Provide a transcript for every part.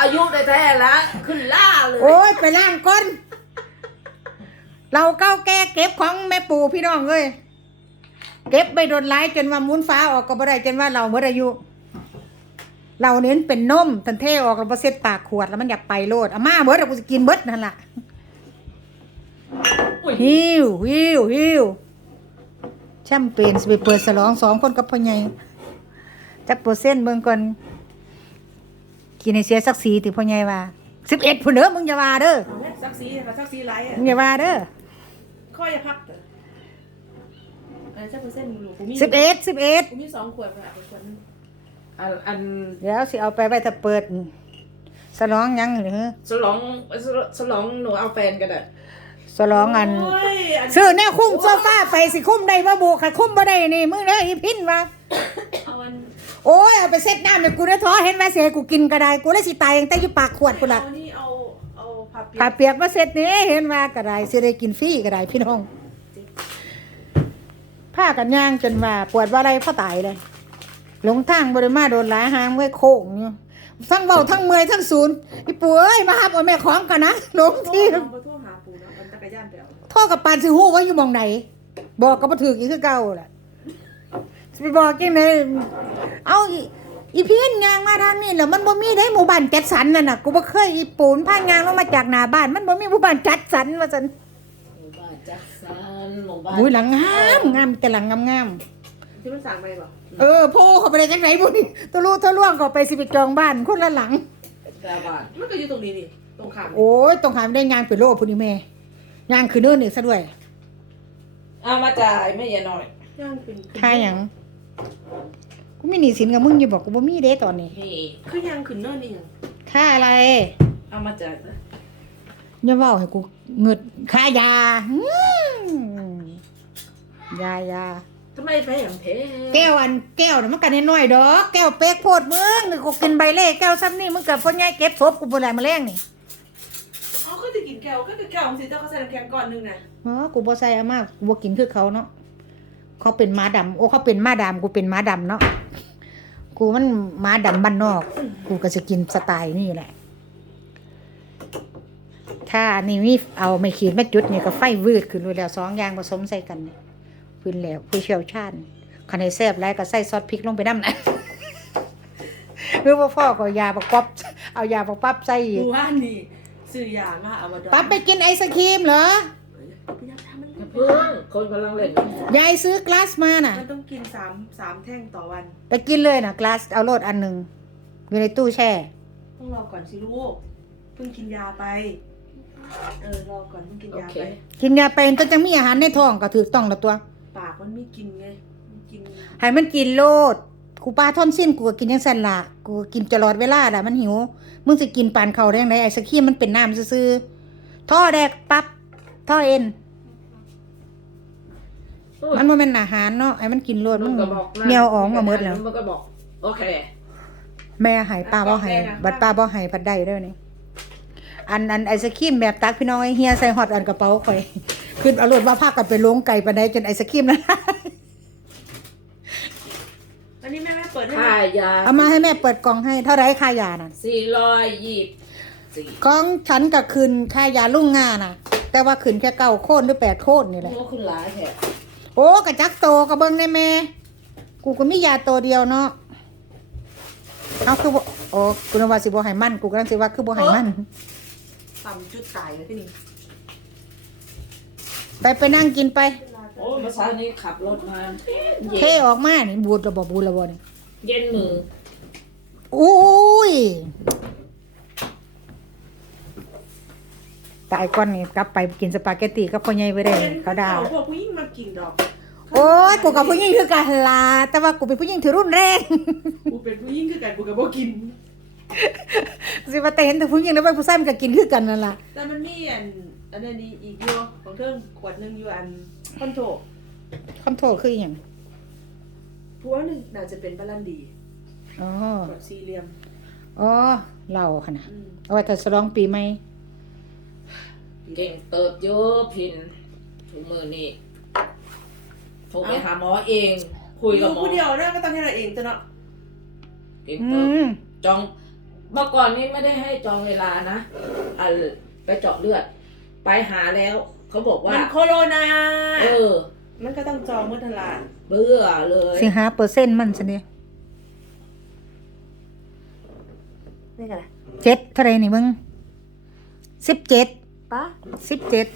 อายุได้แท้ๆแล้วขึ้นล่าเลย โอ้ยไปล่างก้น เราเก้าแก่เก็บของแม่ปู่พี่น้องเอ้ยเก็บไปโดนไล่จนว่ามุนฟ้าออกก็บ่ได้จนว่าเราเมื่ออายุ เราเน้นเป็นนมทันเทออกแล้วบ่เซ็ตปากขวดแล้วมันอยากไปโลดอามาเบิดแล้วกูจะกินเบิดนั่นล่ะอุ้ยฮิวฮิวฮิวแชมเปญสิไปเปิดสลองสองคนกับพ่อใหญ่จักเปอร์เซ็นต์เบิ่งก่อน กินให้เสียศักดิ์ศรีติพ่อใหญ่ว่า11พุ่นเด้อมึงอย่าว่าเด้อเอาไว้ซักซีค่ะซักซีไรอะมึงอย่าว่าเด้อค่อยจะพักเถอะอันนี้เจ้าเปอร์เซ็นต์หนูกูมีสิบเอ็ดสิบเอ็ดกูมีสองขวดค่ะขวดนึงอันอันเดี๋ยวสิเอาไปไว้ถ้าเปิด สลองหยังหรือฉลองฉลองหนูเอาแฟนกันอะสลองอันโอ้ยอันซื้อแน่คุ้มโซฟาไปสิคุ้มได้มาบุกค่ะคุ้มบ่ได้นี่มึงเด้ออีพินว่าเอาอัน โอ้ยเอาไปเซ็ตน้ำเลยกูได้ท้อเห็นว่าเสียกูกินก็ได้กูเลยสิตายตั้งแต่อยู่ปากขวดกูละเอานี่เอาเอาผ้าเปียถ้ากเปียกมาเสร็จนี่เห็นว่าก็ได้สิได้กินฟรีก็ได้พี่น้องผ้ากันย่างจนว่าปวดว่าอะไรพ่อตายเลยหลงทางบริมาโดนหลายหางเมื่อยโค้งอยู่ทั้งเบาทั้งเมื่อยทั้งศูนย์พี่ปู่เอ้ยมาหับเอาแม่ของกันนะหลงที่ที่ลองไปโทรหาปู่นะมันจักรยานไปเอาท่อกับปานสิฮู้ว่าอยู่หมองไหน บอกก็บ่ถืออีกคือเก่าแหละสิไปบอกจังได เอาอีอีเพี้ยนยางมาทางนี้แล้วมันบ่มีได้หมู่บ้านจัดสรรนั่นน่ะกูบ่เคยอีปูนพางยางลงมาจากหน้าบ้าน มันบ่มีหมู่บ้านจัดสรรว่าซั่นหมู่บ้านจักสันหมู่บ้านอุ้ยหลังงามงามแต่หลังงามที่มันสั่งไปบ่ๆเออโพเข้าไปได้จังไหนบุนี่ตัวรู้ตัวล่วงก็ไปสิไปจองบ้านคนละหลังแต่บ้านมันก็อยู่ตรงนี้นี่ตรงข้ามโอ้ยต้องหามได้งานไปโลพุ่นนี่แม่งานคือเนิ่นอีกซะด้วยเอามาจ่ายไม่ยาน้อยย่างเป็นค่าหยัง กูมีหนี้สินกับมึงอยู่บอกกูบ่มีเด้ตอนนี้นี่คือย่างขึ้นเนินนี่หยังค่าอะไรเอามาจ่ายนะอย่าเว้าให้กูเงึดค่ายาอืมยายาทำไมไปอย่างเพแก้วอันแก้วน่ะมันกันน้อยๆดอก แก้วเป๊กโพดมึงนี่กูกินใบเล่แก้วซ้ำนี่มึงกับพ่อใหญ่เก็บศพกูบ่ได้มาแรงนี่อ๋อก็จะกินแก้วก็จะแก้วของสิเจ้าเขาใส่น้ำแข็งก่อนหนึงนะอ๋อกูบ่ใส่อามากูบ่กินคือเขาเนาะ เขาเป็นม้าดำโอ้เขาเป็นม้าดำกูเป็นม้าดำเนาะกูมันม้าดำบ้านนอก กูก็จะกินสไตล์นี่แหละ ถ้านี่มีเอาไม่ขีดไม่จุดนี่ก็ไฟวืดขึ้นเลยแล้วสองอย่างผสมใส่กันนี่ขึ้นแล้วผู้เชี่ยวชาญคันให้แซ่บแล้วก็ใส่ซอสพริกลงไปน้ำนะหรือว่าพ่อก็เอายาประกอบเอายาประปั๊บใส่อีหกมู่บ้านนี่ซื้อยามาเอามาดองปั๊บไปกินไอศครีมเหรอ เพิ่งคนกำลังเล่นยายซื้อกลาสมาน่ะ มันต้องกินสามสามแท่งต่อวันไปกินเลยนะกลาสเอาโลดอันหนึ่งอยู่ในตู้แช่ ต้องรอก่อนสิลูกเพิ่งกินยาไป เออรอก่อนเพิ่งกินยาไป กินยาไปต้องจังมีอาหารในท้องก็ถูกต้องและตัว ปากมันไม่กินไงมันกินให้มันกินโลดกูปลาท่อนสิ้นกูก็กินยังสั่นละกูก็กินตลอดเวลาละมันหิว มึงสิกินปานเขาได้ยังไงไอศครีมมันเป็นน้ำซื่อๆท่อแดกปับท่อเอ็น มันบ่แม่นอาหารเนาะไอ้มันกินโลดมึงก็บอกเหนียวอ๋องมาหมดแล้วมันก็บอกโอเคแม่ใหายป้าบ่ใหายบัดป้าบ่ใหายพัดได้เด้อนี่อันอันไอศครีมแบบตักพี่น้องไอ้เฮียใส่ฮอตอันกระเป๋าข่อยขึ้นเอารถว่าพากันไปลงไก่ปานใดจนไอศครีมนั้นอันนี้แม่แม่เปิดให้ค่าไหมยาเอามาให้แม่เปิดกล่องให้เท่าไรค่ายาน่ะสี่ร้อยยี่สี่ของฉันก็คืนค่ายาลุ่งงาน่ะ แต่ว่าคืนแค่เก้าโคนหรือแปดโคนนี่แหละโอ้คุณหลายแท้ โอ้กระจักโตกระเบิงได้แม่กูก็มียาตัวเดียวเนาะเอาคือบ่โอ้กูนึกว่าสิบ่ให้มันกูก็นั่นสิว่าคือบ่ให้มันต่ำจุดตายเลยที่นี่ไปไปนั่งกินไป โอ้เมื่อเช้านี้ขับรถมาเทเย็นออกมานี่บูดระบบบูดระบบนี่เย็นมืออุ้ย ตายก่อนนี่กลับไปกินสปาเกตตีกับพ่อใหญ่ไปได้เขาด่าอพวกผู้หญิงมากินดอก โอ้ยกูกับผู้หญิงคือกันลาแต่ว่ากูเป็นผู้หญิงถือรุ่นแรงกูเป็นผู้หญิงคือกันกูกับบ่กินสิว่าแต่เห็นแต่ผู้หญิงแล้วไปผู้ชายมันก็กินคือกันนั่นล่ะแต่มันมีอันอันนั้นนี่อีกอยู่ของเทิงขวดหนึงอยู่อันคอนโทรคอนโทรลคืออหย่างผัวหนึงน่าจะเป็นบาลันดีอ๋อขวดสี่เหลี่ยมอ๋อเหล่าค่ะนะอืมเอาไว้แต่ฉลองปีใหม่ เก่งเติบเยอะพินถุงมือนี่โทรไปหาหมอเอง คุยอกับยู่หมอผู้เดียวเด้อก็ต้องให้เราเองจ้ะเนาะเก่งอืเติบมจองเมื่อก่อนนี้ไม่ได้ให้จองเวลานะอะไปเจาะเลือด ไปหาแล้ว เขาบอกว่ามันโคโรนาเออ มันก็ต้องจองเมื่อตลาดเบื่อเลยสิหาเปอร์เซ็นต์มันซะเนี่ยนี่กันเจ็ดเท่าไหรนี่มึงสิบเจ็ด ป้าสิบเจ็ด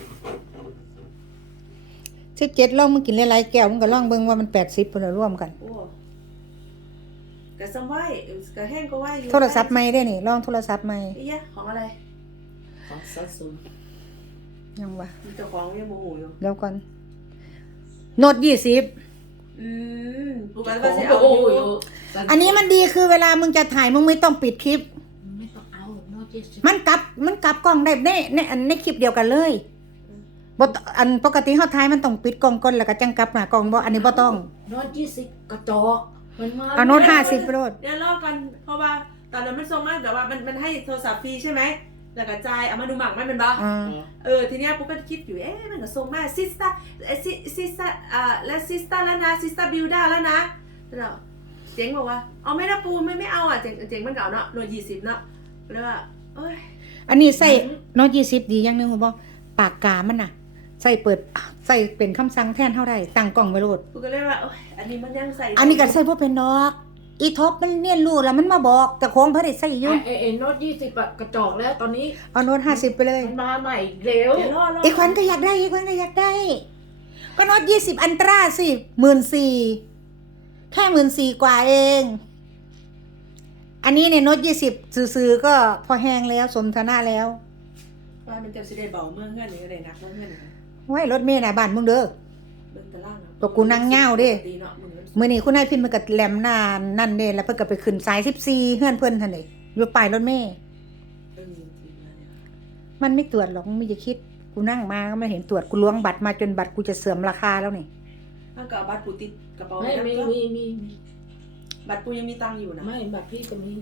สิบเจ็ดลองมึงกินหลายๆแก้วมึงก็ลองเบิ่งว่ามันแปดสิบเพิ่นร่วมกันโอ้กระซัมไหวกระแห้งก็ไหวอยู่โทรศัพท์ใหม่ได้นี่ลองโทรศัพท์ใหม่ไอ้ยะของอะไรของซัซุงยังวะมีเจ้าของยังโมโหอยู่เดี๋ยวก่อนโน้ตยี่สิบอืมปกขติองว่าจะโอ้เอาโหอยู่อันนี้มันดีคือเวลามึงจะถ่ายมึงไม่ต้องปิดคลิป มันกลับมันกลับกล้องได้ในในอันในคลิปเดียวกันเลยบ่ตอันปกติเฮาถ่ายมันต้องปิดกล้องก่อนแล้วก็จังกลับหน้ากล้องบ่อันนี้บ่ต้องโน้ตยี่สิบกระจอกมันมาเอาโน้ตห้าสิบไปโลดเดี๋ยวรอกันเพราะว่าตอนนั้นมันส่งมาแต่ว่ามันมันให้โทรศัพท์ฟรีใช่ไหมแล้วก็จ่ายเอามาดูหมักไม่เป็นบ้าอ่าเออทีเนี้ยปุ๊กก็คิดอยู่เอ๊ะมันก็ส่งมาซิสตาซิซิสตาอ่าและซิสตาแล้วนะซิสตาบิวด้าแล้วนะแล้วเจ๋งบอกว่าเอาไม่นะปูไม่ไม่เอาอะเจ๋งเจ๋งมันเก่าเนาะโลยี่สิบเนาะแล้วว่าเอ้ยอันนี้ใส่โน้ตยี่สิบดีอย่างหนึงบ่ปากกามันน่ะ ใส่เปิดใส่เป็นคำสั่งแทนเฮาได้ตั้งกล้องไว้โลดปุ๊กก็เลยว่าโอ้ยอันนี้มันยังใส่ อันนี้ก็ใส่บ่เป็นดอก อีท็อปมันเรียนรู้แล้วมันมาบอกแต่ของบ่ได้ใส่อยู่ไอ้ไอ้โน้ตยี่สิบอะกระจอกแล้วตอนนี้เอาโน้ต50ไปเลยมันมาใหม่อีกเร็วเดี๋ยวรอรออีกคนก็อยากได้อีกคนก็อยากได้ ก็โน้ตยี่สิบอันตราสิหมื่นสี่แค่หมื่นสี่กว่าเอง อันนี้เนี่ยโน้ตยี่สิบซื้อๆก็พอแห้งแล้วสมฐานะแล้วว่ามันจะสิได้เบาเมื่อเงื่อนหรืออะไรนักเมื่อเงื่อนหรือไว้รถเมล์หน้าบ้านมึงเด้อเบิ่งตารางเนาะตัวกูนั่งเหง้าดิดีเนาะมึงมื่อนี้คุณนายพิมพ์มันก็แหลมหน้านั่นเด้แล้วเพิ่นก็ไปขึ้นสายสิบสี่เฮือนเพิ่นทันเด้อยู่ปลายรถเมล์เออจริงนะเนี่ยมันไม่ตรวจหรอกมึงไม่จะคิดกูนั่งมาก็ไม่เห็นตรวจกูล้วงบัตรมาจนบัตรกูจะเสื่อมราคาแล้วนี่มันก็เอาบัตรปูติดกระเป๋าไม่นะมีมีมีมี บัตรปูยังมีตังค์อยู่นะ ไม่บัตรพี่ก็มี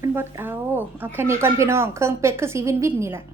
มันบดเอา เอาแค่นี้ก่อนพี่น้อง เครื่องเป็กคือสีวินวินนี่แหละ